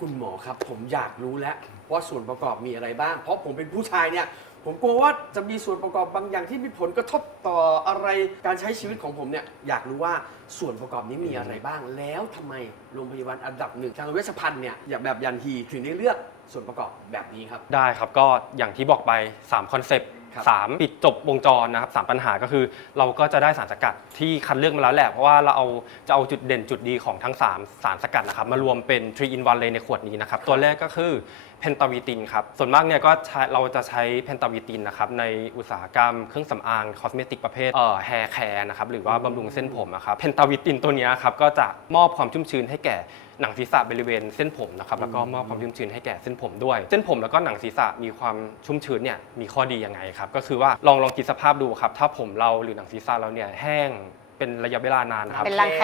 คุณหมอครับ ผมอยากรู้แล้วว่าส่วนประกอบมีอะไรบ้าง เพราะผมเป็นผู้ชายเนี่ย ผมกลัวว่าจะมีส่วนประกอบบางอย่างที่มีผลกระทบต่ออะไรการใช้ชีวิตของผมเนี่ยอยากรู้ว่าส่วนประกอบนี้มีอะไรบ้าง แล้วทำไมโรงพยาบาลอันดับหนึ่งทางเวชภัณฑ์เนี่ยอย่างแบบยันฮีถึงได้เลือกส่วนประกอบแบบนี้ครับ ได้ครับก็อย่างที่บอกไป 3 คอนเซปต์ ครับสามปิดจบวงจรนะครับสามปัญหาก็คือเราก็จะได้สารสกัดที่คัดเลือกมาแล้วแหละ เพราะว่าเราเอาจะเอาจุดเด่นจุดดีของทั้ง 3 สารสกัดนะครับ มารวมเป็น 3 in 1 เลยในขวดนี้นะครับ ตัวแรกก็คือเพนตาวิตินครับ ส่วนมากเนี่ยก็ใช้เราจะใช้เพนตาวิตินนะครับในอุตสาหกรรมเครื่องสำอางคอสเมติกประเภทเอ่อแฮร์แคร์นะครับหรือว่าบำรุงเส้นผมนะครับเพนตาวิตินตัวเนี้ยครับก็จะมอบความชุ่มชื้นให้แก่ หนังศีรษะบริเวณเส้นผมนะครับแล้วก็มอบความชุ่มชื้นให้แก่เส้นผมด้วย เส้นผมแล้วก็หนังศีรษะมีความชุ่มชื้นเนี่ยมีข้อดียังไงครับก็คือว่าลองลองคิดสภาพดูครับถ้าผมเราหรือหนังศีรษะเราเนี่ยแห้งเป็นระยะเวลานานนะครับเป็นรังแค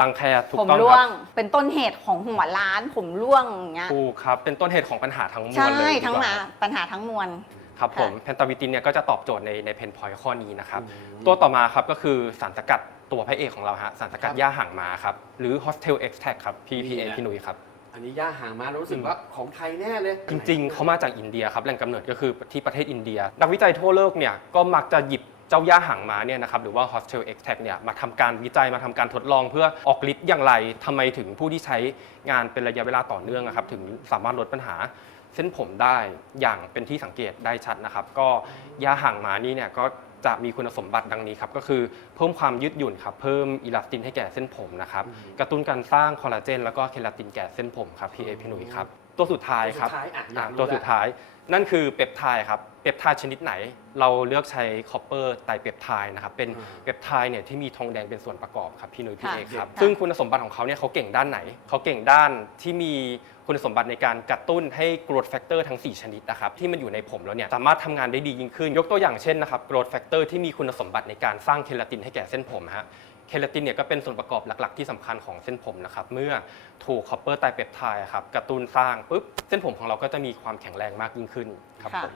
รังแคถูกผมต้องร่ควรังบเป็นต้นเหตุของหัวล้านผมร่วงอย่างเงี้ยถูกครับ เป็นต้นเหตุของปัญหาทั้งมวลใช่เลยดีกว่ทั้งมาปัญหาทั้งมวล ครับผมค่ะเพนตาวิตินเนี่ยก็จะตอบโจทย์ในในเพนพอยข้อนี้นะครับอืมตัวต่อมาครับก็คือสารสกัด ตัวพระเอกของเราฮะสารสกัดครับหญ้าห่างมาครับ หรือ Hostel Extract ครับนี่ PPA แหละพี่หนุ่ยครับ อันนี้ย่าห่างมาเรารู้สึกว่าของไทยแน่เลย จริงๆ เขามาจากอินเดียครับ แหล่งกำเนิดก็คือที่ประเทศอินเดีย นักวิจัยทั่วโลกเนี่ยก็มักจะหยิบเจ้าย่าหางม้าเนี่ยนะครับหรือว่า hostel extract เนี่ยมาทำการวิจัยมาทำการทดลองเพื่อออกฤทธิ์อย่างไรทำไมถึงผู้ที่ใช้งานเป็นระยะเวลาต่อเนื่องนะครับถึงสามารถลดปัญหาเส้นผมได้อย่างเป็นที่สังเกตได้ชัดนะครับ ก็ย่าหางม้านี่เนี่ยก็ จะมีคุณสมบัติดังนี้ครับก็คือเพิ่มความยืดหยุ่นครับเพิ่มอิลาสตินให้แก่เส้นผมนะครับกระตุ้นการสร้างคอลลาเจนแล้วก็เคลาตินแก่เส้นผมครับพี่เอพี่หนุ่ยครับตัวสุดท้ายครับตัวสุดท้ายอะอยากรู้ตัวสุดท้าย นั่นคือเปปไทด์ครับ เปปไทด์ชนิดไหน เราเลือกใช้คอปเปอร์ไตรเปปไทด์นะครับ เป็นอืมเปปไทด์เนี่ยที่มีทองแดงเป็นส่วนประกอบครับพี่หนุ่ยพี่ค่ะเอกครับค่ะซึ่งคุณสมบัติของเขาเนี่ยเขาเก่งด้านไหน เขาเก่งด้านที่มีคุณสมบัติในการกระตุ้นให้ growth factor ทั้ง 4 ชนิดนะครับที่มันอยู่ในผมแล้วเนี่ยสามารถทำงานได้ดียิ่งขึ้น ยกตัวอย่างเช่นนะครับ growth factor ที่มีคุณสมบัติในการสร้างเคลาตินให้แก่เส้นผมฮะ เคลาตินเนี่ยก็เป็นส่วนประกอบหลักๆ ที่สำคัญของเส้นผมนะครับ เมื่อถูกคอปเปอร์ไตรเปปไทด์ครับกระตุ้นสร้างปุ๊บเส้นผมของเราก็จะมีความแข็งแรงมากยิ่งขึ้นครับค่ะผม